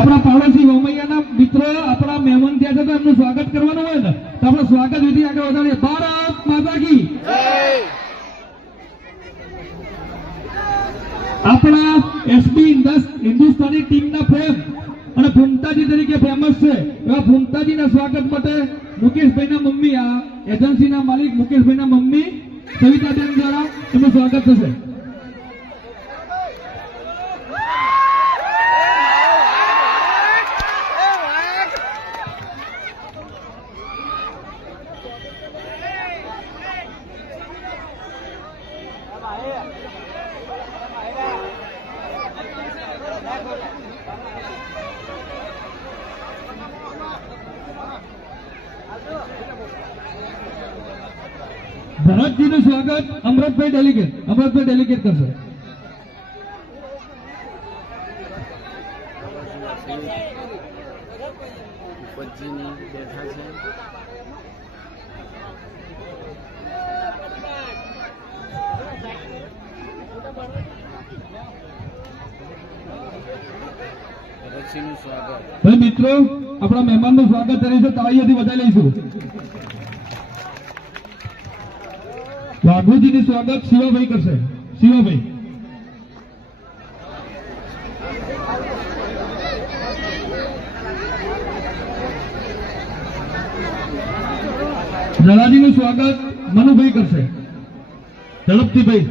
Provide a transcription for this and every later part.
આપણા પાડોશી વમૈયાના મિત્રો આપણા મહેમાન થયા છે તો એમનું સ્વાગત કરવાનું હોય ને તો આપણે સ્વાગત વિધિ આગળ વધારીએ. ભારત માતા કી આપણા એસબી હિન્દુસ્તાની ટીમના ફેમ અને ફૂમતાજી તરીકે ફેમસ છે એવા ફૂમતાજીના સ્વાગત માટે મુકેશભાઈના મમ્મી આ એજન્સીના માલિક મુકેશભાઈના મમ્મી સવિતાબેન દ્વારા એમનું સ્વાગત થશે. ભરતજીનું સ્વાગત અમૃતભાઈ ડેલિગેટ કરશે. ભાઈ મિત્રો આપણા મહેમાનનું સ્વાગત કરીશું, તાળીઓથી વધાવી લઈશું. વાઘુજીનું સ્વાગત શિવાભાઈ કરશે. શિવાભાઈ જલાજીનું સ્વાગત મનુભાઈ કરશે. ઝડપથી ભાઈ.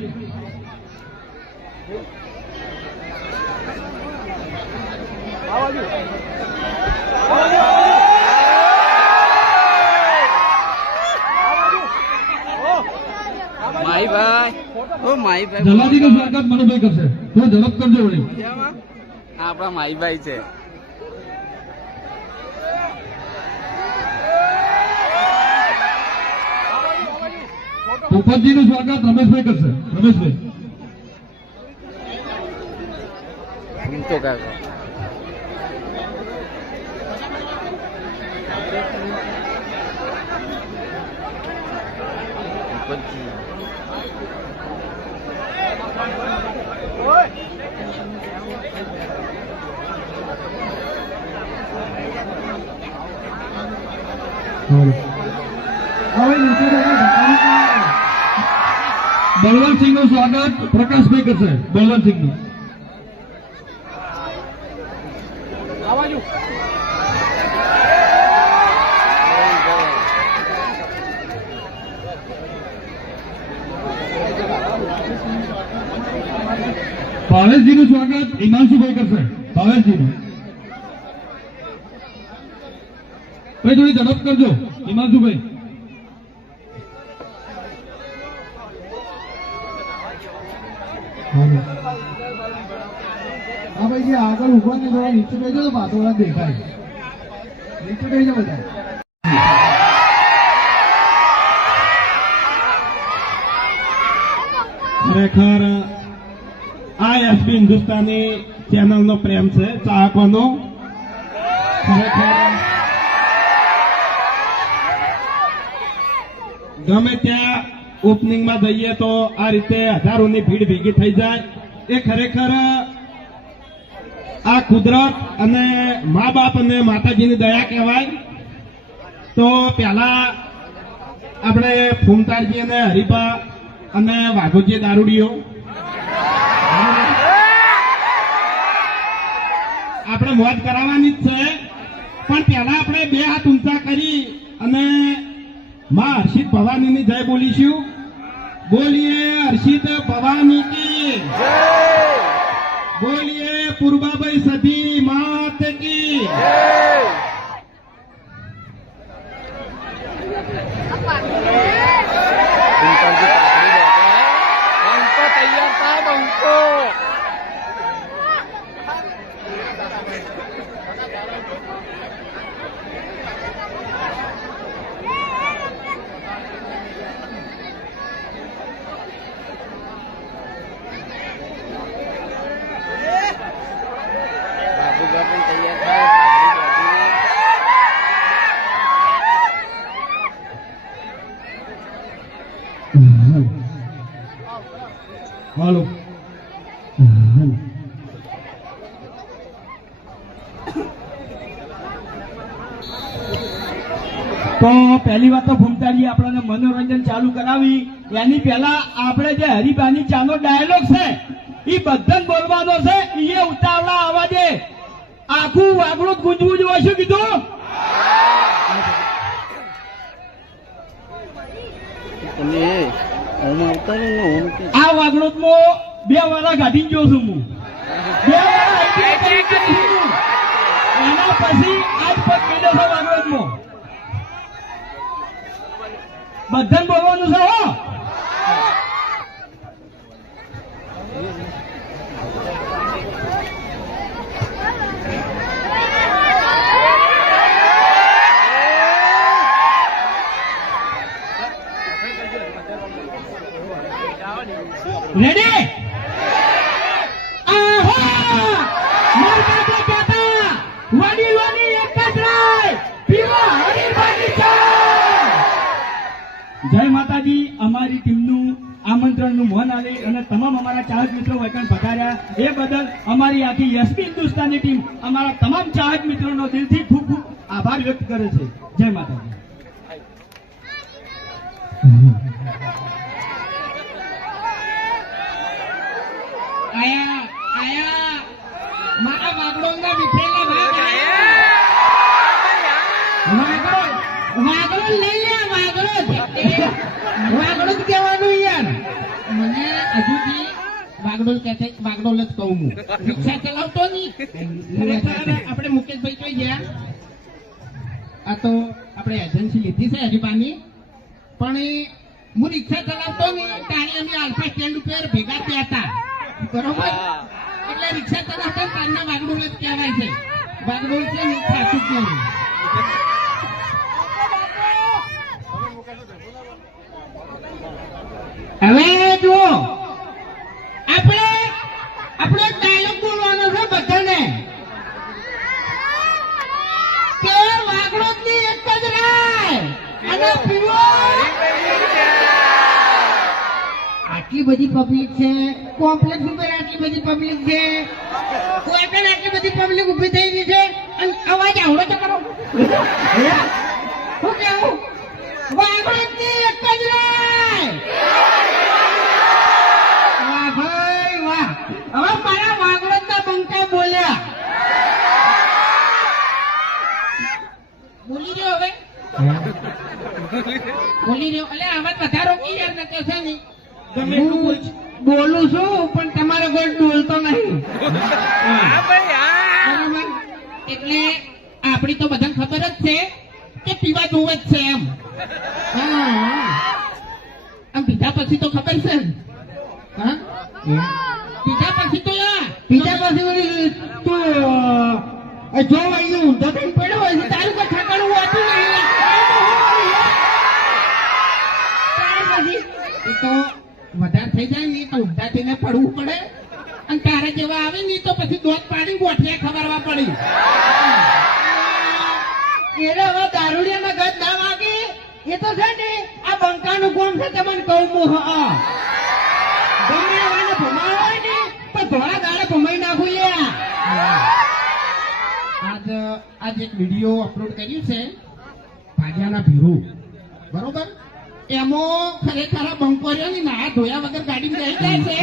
જલાજીનું સ્વાગત મનુભાઈ કરશે. થોડું ઝડપ કરજો વળી. આપણા માઈભાઈ છે. પોપટજીનું સ્વાગત રમેશભાઈ કરશે. રમેશભાઈ તો કાકા બળવંતસિંહનું સ્વાગત પ્રકાશભાઈ કરશે. બળવંતસિંહનું ભાવેશજીનું સ્વાગત હિમાંશુભાઈ કરશે. ભાવેશજીનું ભાઈ થોડી ઝડપ કરજો. હિમાંશુભાઈ હા ભાઈ જે આગળ ઉભા ને થોડા નીચે બેસો તો પાછળ દેખાય. નીચે બેસો બધા. ખરેખર આ એસબી હિન્દુસ્તાની ચેનલનો પ્રેમ છે ચાહકોનો. ખરેખર ગમે ત્યાં ઓપનિંગમાં જઈએ તો આ રીતે હજારોની ભીડ ભેગી થઈ જાય એ ખરેખર આ કુદરત અને મા બાપ અને માતાજીની દયા કહેવાય. તો પહેલા આપણે ફૂમતાજી અને હરિભા અને વાઘોજી દારૂડીઓ આપણે મોજ કરાવવાની જ છે, પણ પહેલા આપણે બે હાથ ઊંચા કરી અને માં હર્ષિત ભવાનીની જય બોલીશું. બોલીએ હર્ષિત ભવાની કી જય, બોલીએ પૂર્વાભાઈ સધી માત કી જય. તૈયાર થા બંકો. બાબુગા પણ તૈયાર થાય. હાલો તો પહેલી વાત તો ભૂમતાજી આપણને મનોરંજન ચાલુ કરાવી એની પહેલા આપણે જે હરિભાની ચાનો ડાયલોગ છે એ બધાને બોલવાનો છે એ ઉતાવળા અવાજે આખું વાગડું ગુંજવું જોઈએ. શું કીધું? આ વાગડોદમાં 2 વાળા કાઢીને જોઉં છું હું. 2 વાળા ITI કરી છું. એના પછી આજ પગ મેળ્યો છે વાગડોદમાં. બધાને બોલવાનું છે હો. રેડી? આહા! મારા બાપા કહેતા, વડીલોની એક જ રાય, પીવા હરિભાની ચા. જય માતાજી. અમારી ટીમનું આમંત્રણનું મોહન આલે અને તમામ અમારા ચાહક મિત્રો વૈકણ પધાર્યા એ બદલ અમારી આખી એસપી હિન્દુસ્તાની ટીમ અમારા તમામ ચાહક મિત્રોનો દિલથી ખૂબ ખૂબ આભાર વ્યક્ત કરે છે. જય માતાજી. આયા આયા મારા વાગડોના વિફરેલા ભાગ આયા. વાગડો લઈ લે. વાગડો જ કહેવાનું યાર. મને હજુથી વાગડો કહે છે. વાગડો જ કહું હું. રિક્ષા ચલાવતો નહીં. ખરેખર આપણે મુકેશભાઈ જોઈ ગયા. આ તો આપણે એજન્સી લીધી છે હરીબાની. પણ હું રિક્ષા ચલાવતો નહીં ત્યારે અમે આલ્ફા સ્ટેન્ડ ઉપર ભેગા થયા હતા. બરોબર? એટલે રિક્ષા ચલાવતા તારના વાગડોળ જ કહેવાય છે. વાગડોળ છે ને સાચું જ નહીં. હવે જુઓ, આપણો ડાયલોગ બોલવાનો છે બધાને કે વાગડોળની એક જ રાય અને પીવો. આટલી બધી પબ્લિક છે કોમ્પ્લેક્સ ઉપર. આટલી બધી પબ્લિક છે. કોઈ પણ આટલી બધી પબ્લિક ઉભી થઈ રહી છે અને અવાજ આવડો તો કરો. શું કેવું? વાગડોળની એક જ રાય. વાહ ભાઈ વાહ. હવે મારા વાગડોળના બંકા બોલ્યા. બોલી રહ્યો હવે. બોલી રહ્યો. એટલે આવાજ વધારો કી યાર નતો છે નહીં. હું બોલું છું પણ તમારો કોઈ બોલતો નહીં. બરાબર? એટલે આપણી તો બધાને ખબર જ છે કે પીવા જોવે જ છે એમ. આમ પીધા પછી તો ખબર છે ને. હા, પીધા પછી તો પીધા પછી તું જો અહીંયા ઊંધો થઈને પડ્યો હોય છે તારું કોઈ ઠકાણું હોતું નહીં. એ તો વધારે થઈ જાય ને તો ઊંધા થઈને પડવું પડે અને તારે જેવા આવે ને તો પછી દોત પાડી ગોઠિયા ખબરવા પડી. એટલે હવે દારૂડિયાના ગજ ના વાગે એ તો છે ને આ બંકાનું કોમ છે તમને કહું હું. ગમે એવાને ભમાવા હોય ને તો ધોળા દાડે ભમાઈ નાખું લ્યા. આજ એક વિડીયો અપલોડ કર્યું છે ભાજિયાના ભીરું. બરોબર? એમાં ખરેખર બંકો રહ્યો ને ના ધોયા વગર ગાડી લઈ જાય છે.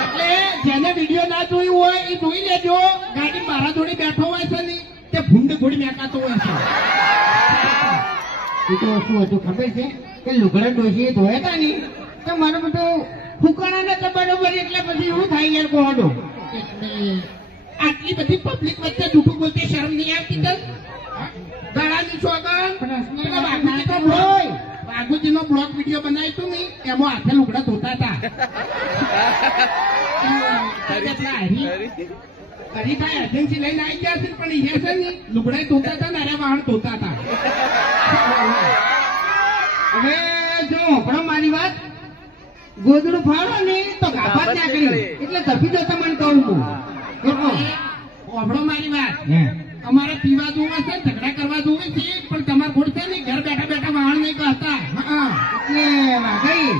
એટલે જેને વિડીયો ના જોયું હોય એ જોઈ લેજો. ગાડી મારા જોડે બેઠો હોય છે ને તે ભૂંડ ઘોડી મેકાતો હોય છે. એ તો શું હતું ખબર છે કે લુગડા ડોસી ધોયા હતા ને તો મારું બધું ફૂકાણા નતા બરોબર. એટલે પછી એવું થાય યાર કોહડો. એટલે આટલી બધી પબ્લિક વચ્ચે જૂઠું બોલતી શરમ નહીં આવતી? ગળાની સોગન વાઘુજીનો બ્લોગ વિડીયો બનાવ્યું હતું ને એમાં હાથે લુગડા ધોતા હતા. હરીભાઈ એજન્સી લઈને આવી ગયા છે પણ એ છે ને લુગડા ધોતા હતા ને અરે વાહન ધોતા હતા. હવે જો હમણાં મારી વાત ગોદડું ફાળો ને તો ગાભા જ ના કરી એટલે ધપી જતા મને કહું હું. ઓભળો મારી વાત. અમારે પીવા જોવે છે ઝઘડા કરવા જોવે છે પણ તમારે ખોટ છે ને ઘર બેઠા બેઠા વાહન નહીં કરતા. એટલે વાઘઈ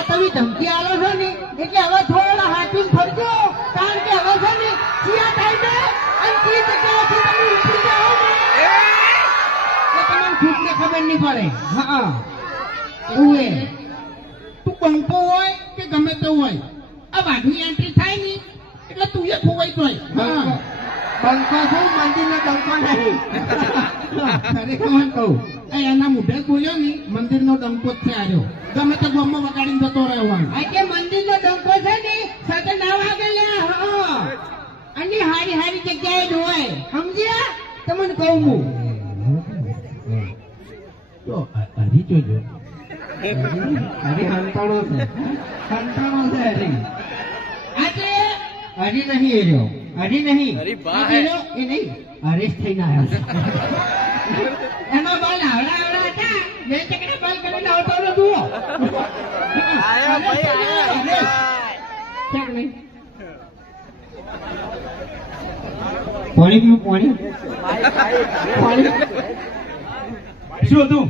આ તમે ધમકી આલો છો ને એટલે હવે થોડા હાથું ફરજો, કારણ કે હવે છે ને ચિયા ટાઈમે અને ચી જગ્યાએથી તમે ઉપડી જાઓ ને તો તમને ખુદને ખબર નહીં પડે. હા ઉએ તું બંકો હોય કે ગમે તે હોય, આ વાઘની એન્ટ્રી થાય ને એટલે તું એ ખોવાઈ જોય. હા બંકો છું, મંદિરનો ડંકો નહીં. ખરેખર મને કહું એના મુઢે જ બોલ્યો ને મંદિરનો ડંકો જ છે આર્યો, ગમે તે ગોમમાં વગાડીને જતો રહેવાનો. આ કે મંદિરનો ડંકો છે ને સાથે ના વાગે લે. હા અને હારી હારી જગ્યાએ જ હોય, સમજ્યા? તમને કહું હું તો હરી જોજો, હરી હંતાણો છે, હંતાણો છે હરી. આજે હરી નહીં એ રહ્યો, હરી નહીં હરી બા એ રહ્યો, એ નહીં હરીશ થઈને આવ્યો છે. એનો બાલ આવડા આવડા હતા, બે ચકડે બાલ કરીને આવતો હતો જુઓ. આયો ભાઈ આયો. ચક નહીં પાણી પીવું, પાણી પાણી. શું હતું?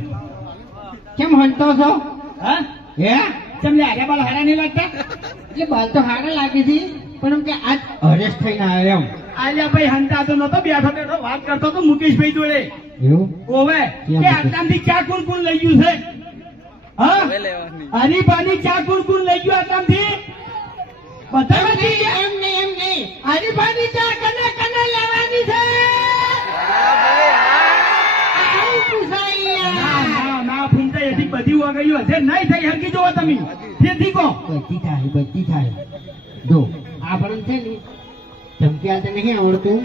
કેમ હંતો છો? હા હે તમને આગળ બાલ હારા નહીં લાગતા? એ બાલ તો હારા લાગે છે પણ એમ કે આજ હરેશ થઈને આવ્યો એમ. આલ્યા ભાઈ હંતા તો નતો બેઠો બેઠો વાત કરતો તો મુકેશભાઈ જોડે. એવું ઓવે કે આટલામથી ચા કોણ કોણ લઈ ગયું છે? હા હવે લેવાની. હરીફાની ચા કોણ કોણ લઈ ગયું આટલામથી? બધા એમ નહીં એમ નહીં હરીફાની ચા કને કને લેવાની છે આવું પૂછાય ના ના ના ફૂમતા એથી બધી વગાડ્યું હશે નહીં થઈ હરકી જોવો તમે તેથી કહો. બધી થાય જો આ પણ છે ને ધમકી આલતે નહીં આવડતું,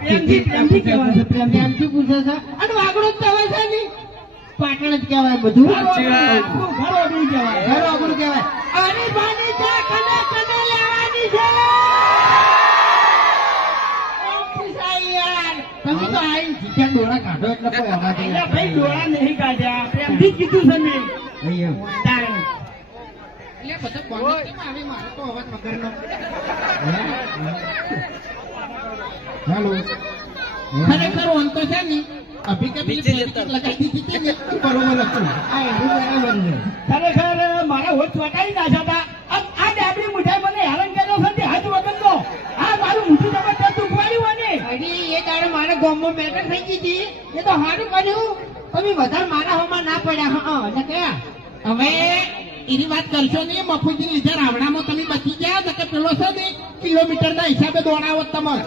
પ્રેમથી કહેવાનું છે, પ્રેમથી પૂછે છે અને વાગડું જ કહેવાય છે ને, પાટણ જ કહેવાય બધું. ઘર ઓગળું કહેવાય. ઘર વાગડું કહેવાય. હરીફાની ચા કને કને લેવાની છે આવું પૂછાય યાર. તમે તો આઈને જીજા ડોળા કાઢો એટલે કોઈ અવાજ નહીં અહીંયા ભાઈ આવે. ડોળા નહીં કાઢ્યા પ્રેમથી જ કીધું છે મેં. અહીંયા તારે. એટલે બધો કોને કેમ આવે મારો તો અવાજ વગરનો. હેલો ખરેખર ઓન તો છે ને અભી કે પેલી પોલિટિક્સ લગાડી દીધી ને એ બરોબર હતું. આ એનું બરાબર છે. ખરેખર મારા હોઠ ચોટાડી નાખ્યા હતા. આ ડાબડી મુઠાઈ મને હેરાન કર્યો છે ને હાથ વગરનો. આ મારું મોઢું જબરદસ્ત ઉખવાડ્યું અને અરે એ દાડે મારે ગામમાં મેટર થઈ ગઈ હતી એ તો સારું કર્યું તમે વધારે મારા હોમાં ના પડ્યા. હા એટલે કયા હવે એની વાત કરશો ને મફુજી લીધે રાવણામાં તમે બચી ગયા તો કે પેલો છે ને કિલોમીટર ના હિસાબે દોડાવો તમારે.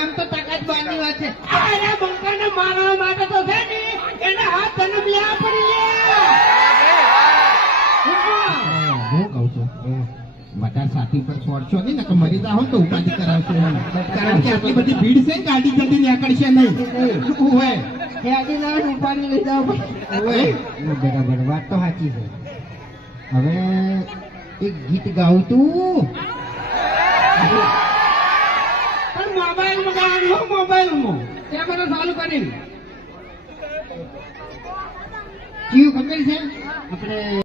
એમ તો તાકાત બહારની વાત છે. અરે બંકાને મારવા માટે તો છે ને એના હાથ જન્મ લેવા પડી હું કહું છું બધા સાથી પર છોડશો નહીં ને કે મરી જાઓ તો ઉપાધિ કરાવશો એમ. કારણ કે આટલી બધી ભીડ છે ને ગાડી જલ્દી નીકળશે નહીં. હોય ગાડી ના ઉપાડી લઈ જાઓ. બરાબર વાત તો સાચી છે. હવે એક ગીત ગાઉં તું પણ મોબાઈલમાં ગાવાનું, મોબાઈલમાં કેમેરા ચાલુ કરીને. કેવું ખબર છે આપણે